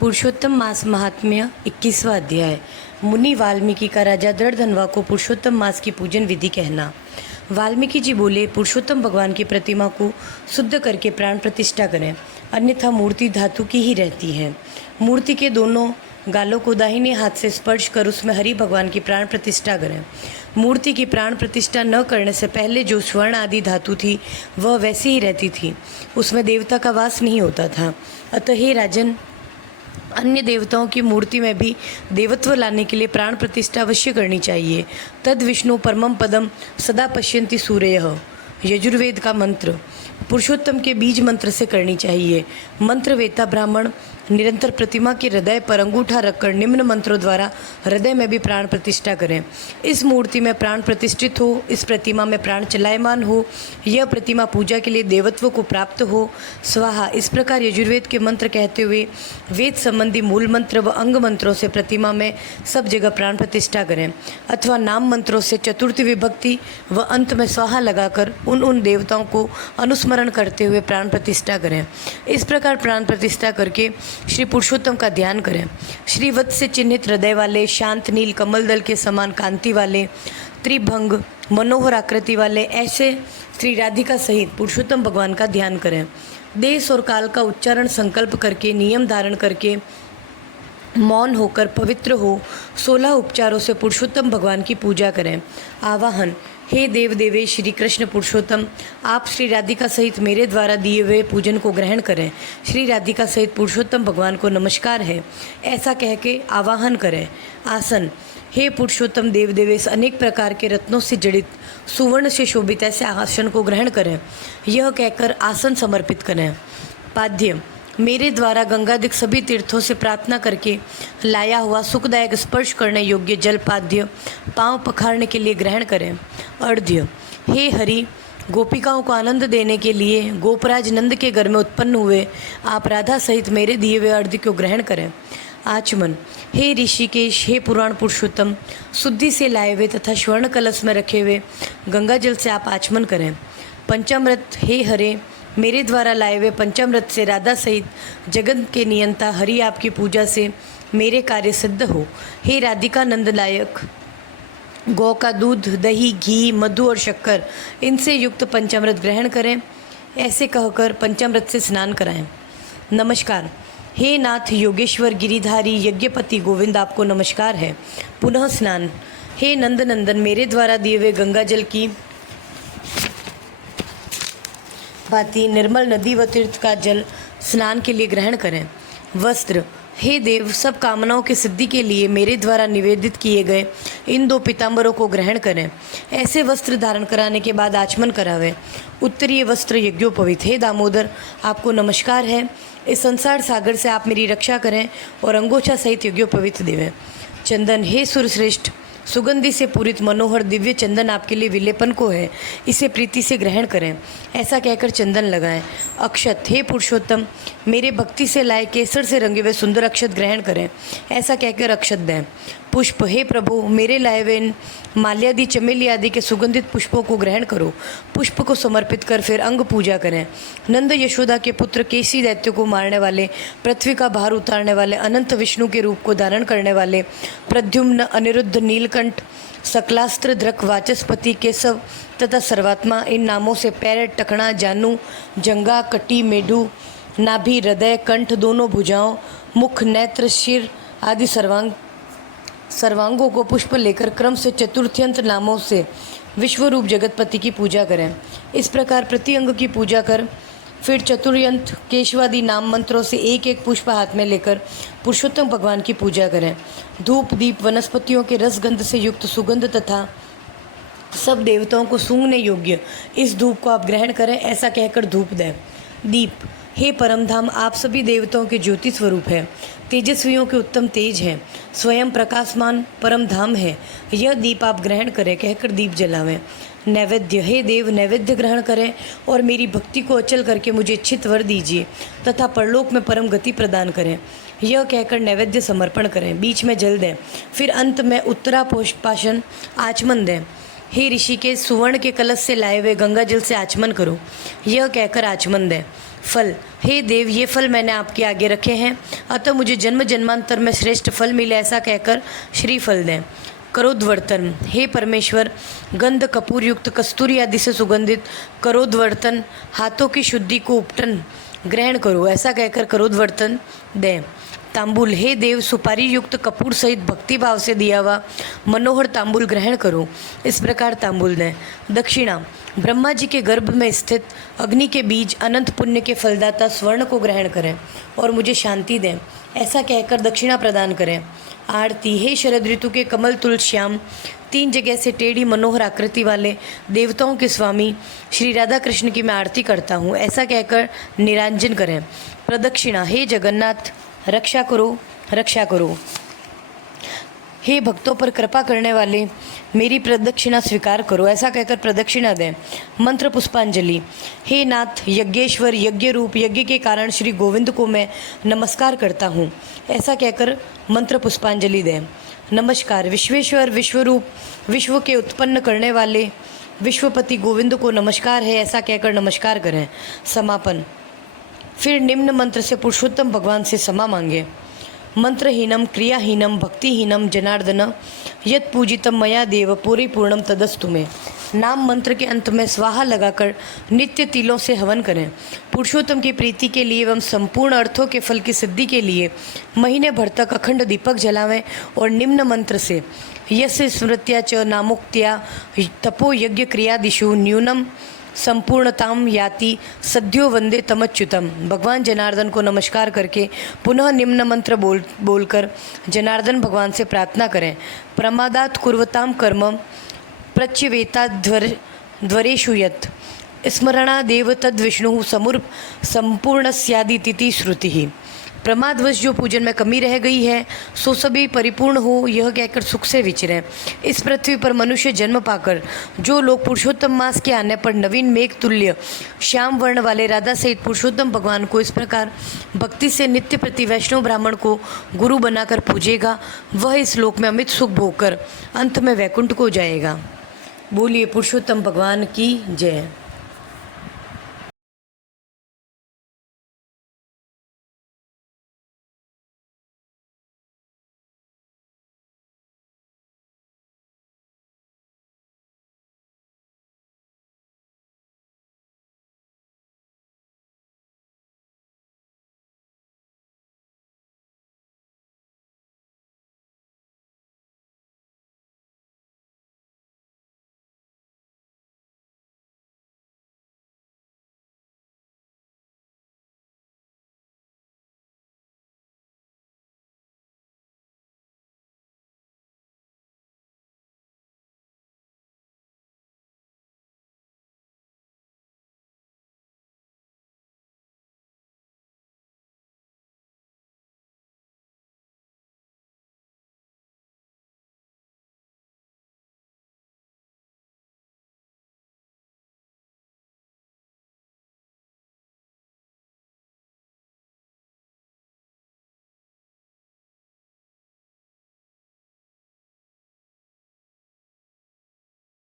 पुरुषोत्तम मास महात्म्य 21वां अध्याय। मुनि वाल्मीकि का राजा दृढ़धनवा को पुरुषोत्तम मास की पूजन विधि कहना। वाल्मीकि जी बोले, पुरुषोत्तम भगवान की प्रतिमा को शुद्ध करके प्राण प्रतिष्ठा करें, अन्यथा मूर्ति धातु की ही रहती है। मूर्ति के दोनों गालों को दाहिने हाथ से स्पर्श कर उसमें हरि भगवान की प्राण प्रतिष्ठा करें। मूर्ति की प्राण प्रतिष्ठा न करने से पहले जो स्वर्ण आदि धातु थी वह वैसी ही रहती थी, उसमें देवता का वास नहीं होता था। अतः हे राजन, अन्य देवताओं की मूर्ति में भी देवत्व लाने के लिए प्राण प्रतिष्ठा अवश्य करनी चाहिए। तद विष्णु परमम पदम सदा पश्यन्ति सूर्यः, यजुर्वेद का मंत्र पुरुषोत्तम के बीज मंत्र से करनी चाहिए। मंत्र वेता ब्राह्मण निरंतर प्रतिमा के हृदय पर अंगूठा रखकर निम्न मंत्रों द्वारा हृदय में भी प्राण प्रतिष्ठा करें। इस मूर्ति में प्राण प्रतिष्ठित हो, इस प्रतिमा में प्राण चलायमान हो, यह प्रतिमा पूजा के लिए देवत्व को प्राप्त हो। स्वाहा, इस प्रकार यजुर्वेद के मंत्र कहते हुए वेद संबंधी मूल मंत्र व अंग मंत्रों से प्रतिमा में सब जगह प्राण प्रतिष्ठा करें, अथवा नाम मंत्रों से चतुर्थी विभक्ति व अंत में स्वाहा लगाकर उन देवताओं को अनुस्मरण करते हुए प्राण प्रतिष्ठा करें। इस प्रकार प्राण प्रतिष्ठा करके श्री पुरुषोत्तम का ध्यान करें। श्री वत्स से चिन्हित हृदय वाले, शांत नील कमल दल के समान कांति वाले, त्रिभंग मनोहर आकृति वाले ऐसे श्री राधिका सहित पुरुषोत्तम भगवान का ध्यान करें। देश और काल का उच्चारण संकल्प करके, नियम धारण करके, मौन होकर पवित्र हो 16 उपचारों से पुरुषोत्तम भगवान की पूजा करें। आवाहन। हे देव देवेश श्री कृष्ण पुरुषोत्तम, आप श्री राधिका सहित मेरे द्वारा दिए हुए पूजन को ग्रहण करें। श्री राधिका सहित पुरुषोत्तम भगवान को नमस्कार है, ऐसा कह के आवाहन करें। आसन। हे पुरुषोत्तम देव देवेश, अनेक प्रकार के रत्नों से जड़ित सुवर्ण से शोभित ऐसे आसन को ग्रहण करें, यह कहकर आसन समर्पित करें। पाद्य। मेरे द्वारा गंगादिक सभी तीर्थों से प्रार्थना करके लाया हुआ सुखदायक स्पर्श करने योग्य जल पाद्य पांव पखारने के लिए ग्रहण करें। अर्घ्य। हे हरि, गोपिकाओं को आनंद देने के लिए गोपराज नंद के घर में उत्पन्न हुए आप राधा सहित मेरे दिए हुए अर्घ्य को ग्रहण करें। आचमन। हे ऋषिकेश, हे पुराण पुरुषोत्तम, शुद्धि से लाए हुए तथा स्वर्ण कलश में रखे हुए गंगा जल से आप आचमन करें। पंचामृत। हे हरे, मेरे द्वारा लाए हुए पंचामृत से राधा सहित जगत के नियंता हरि आपकी पूजा से मेरे कार्य सिद्ध हो। हे राधिका नंद लायक, गौ का दूध, दही, घी, मधु और शक्कर इनसे युक्त पंचामृत ग्रहण करें, ऐसे कहकर पंचामृत से स्नान कराएं। नमस्कार। हे नाथ योगेश्वर गिरिधारी यज्ञपति गोविंद, आपको नमस्कार है। पुनः स्नान। हे नंद नंदन, मेरे द्वारा दिए हुए गंगा जल की भांति निर्मल नदी व तीर्थ का जल स्नान के लिए ग्रहण करें। वस्त्र। हे देव, सब कामनाओं की सिद्धि के लिए मेरे द्वारा निवेदित किए गए इन 2 पीताम्बरों को ग्रहण करें, ऐसे वस्त्र धारण कराने के बाद आचमन करावें। उत्तरीय वस्त्र यज्ञोपवीत। हे दामोदर, आपको नमस्कार है। इस संसार सागर से आप मेरी रक्षा करें और अंगोछा सहित यज्ञोपवीत देवें। चंदन। हे सुरश्रेष्ठ, सुगंधि से पूरित मनोहर दिव्य चंदन आपके लिए विलेपन को है, इसे प्रीति से ग्रहण करें, ऐसा कहकर चंदन लगाएं। अक्षत। हे पुरुषोत्तम, मेरे भक्ति से लाए केसर से रंगे हुए सुंदर अक्षत ग्रहण करें, ऐसा कहकर अक्षत दें। पुष्प। हे प्रभु, मेरे लाए हुए इन माल्यादि चमेली आदि के सुगंधित पुष्पों को ग्रहण करो। पुष्प को समर्पित कर फिर अंग पूजा करें। नंद यशोदा के पुत्र केसी दैत्य को मारने वाले, पृथ्वी का भार उतारने वाले, अनंत विष्णु के रूप को धारण करने वाले प्रद्युम्न, अनिरुद्ध, नीलकंठ, सकलास्त्र, द्रक, वाचस्पति, केशव तथा सर्वात्मा, इन नामों से पैर, टखना, जानू, जंगा, कटी, मेढू, नाभि, हृदय, कंठ, दोनों भुजाओं, मुख, नेत्र, शिर आदि सर्वांगों को पुष्प लेकर क्रम से चतुर्थ्यंत नामों से विश्वरूप जगतपति की पूजा करें। इस प्रकार प्रति अंग की पूजा कर फिर चतुर्यंत केशवादि नाम मंत्रों से एक एक पुष्प हाथ में लेकर पुरुषोत्तम भगवान की पूजा करें। धूप, दीप, वनस्पतियों के रसगंध से युक्त सुगंध तथा सब देवताओं को सूंघने योग्य इस धूप को आप ग्रहण करें, ऐसा कहकर धूप दें। दीप। हे परमधाम, आप सभी देवताओं के ज्योति स्वरूप है, तेजस्वियों के उत्तम तेज हैं, स्वयं प्रकाशमान परमधाम है, यह दीप आप ग्रहण करें, कहकर दीप जलावें। नैवेद्य। हे देव, नैवेद्य ग्रहण करें और मेरी भक्ति को अचल करके मुझे इच्छित वर दीजिए तथा परलोक में परम गति प्रदान करें, यह कहकर नैवेद्य समर्पण करें। बीच में जल दें, फिर अंत में उत्तरापाशन आचमन दें। हे ऋषि के सुवर्ण के कलश से लाए हुए गंगा जल से आचमन करो, यह कहकर आचमन दें। फल, हे देव, ये फल मैंने आपके आगे रखे हैं, अतः मुझे जन्म जन्मांतर में श्रेष्ठ फल मिले, ऐसा कहकर श्रीफल दें। करोद्वर्तन, हे परमेश्वर, गंध कपूर युक्त कस्तूरी आदि से सुगंधित करोद्वर्तन, हाथों की शुद्धि को उपटन ग्रहण करो, ऐसा कहकर करोद्वर्तन दें। तांबुल, हे देव, सुपारी युक्त कपूर सहित भक्ति भाव से दिया हुआ मनोहर तांबुल ग्रहण करो, इस प्रकार तांबुल दें। दक्षिणा, ब्रह्मा जी के गर्भ में स्थित अग्नि के बीज अनंत पुण्य के फलदाता स्वर्ण को ग्रहण करें और मुझे शांति दें, ऐसा कहकर दक्षिणा प्रदान करें। आरती, हे शरद ऋतु के कमल तुल श्याम, 3 जगह से टेढ़ी मनोहर आकृति वाले देवताओं के स्वामी श्री राधा कृष्ण की मैं आरती करता हूँ, ऐसा कहकर निरांजन करें। प्रदक्षिणा, हे जगन्नाथ, रक्षा करो, रक्षा करो। हे भक्तों पर कृपा करने वाले, मेरी प्रदक्षिणा स्वीकार करो, ऐसा कहकर प्रदक्षिणा दें। मंत्र पुष्पांजलि, हे नाथ यज्ञेश्वर, यज्ञ रूप यज्ञ के कारण श्री गोविंद को मैं नमस्कार करता हूँ, ऐसा कहकर मंत्र पुष्पांजलि दें। नमस्कार, विश्वेश्वर, विश्वरूप, विश्व के उत्पन्न करने वाले विश्वपति गोविंद को नमस्कार है, ऐसा कहकर नमस्कार करें। समापन, फिर निम्न मंत्र से पुरुषोत्तम भगवान से क्षमा मांगे। मंत्रहीनम क्रियाहीनम भक्तिहीनम जनार्दन, यत् पूजितम मया देव परिपूर्णम तदस्तु में। नाम मंत्र के अंत में स्वाहा लगाकर नित्य तिलों से हवन करें। पुरुषोत्तम की प्रीति के लिए एवं संपूर्ण अर्थों के फल की सिद्धि के लिए महीने भर तक अखंड दीपक जलावें और निम्न मंत्र से यस्य स्मृत्या च नामोक्त्या तपो यज्ञ क्रियादिषु न्यूनम संपूर्णताम याति सद्यो वंदे तमच्युतम। भगवान जनार्दन को नमस्कार करके पुनः निम्न मंत्र बोलकर जनार्दन भगवान से प्रार्थना करें। प्रमादात कुर्वताम कर्म प्रच्यवेताध्वरेषु यत् स्मरणादेव तद विष्णु समुर संपूर्णस्यादिति श्रुति। प्रमादवश जो पूजन में कमी रह गई है सो सभी परिपूर्ण हो, यह कहकर सुख से विचरें। इस पृथ्वी पर मनुष्य जन्म पाकर जो लोग पुरुषोत्तम मास के आने पर नवीन मेघ तुल्य श्याम वर्ण वाले राधा सहित पुरुषोत्तम भगवान को इस प्रकार भक्ति से नित्य प्रति वैष्णव ब्राह्मण को गुरु बनाकर पूजेगा, वह इस लोक में अमित सुख भोगकर अंत में वैकुंठ को जाएगा। बोलिए पुरुषोत्तम भगवान की जय।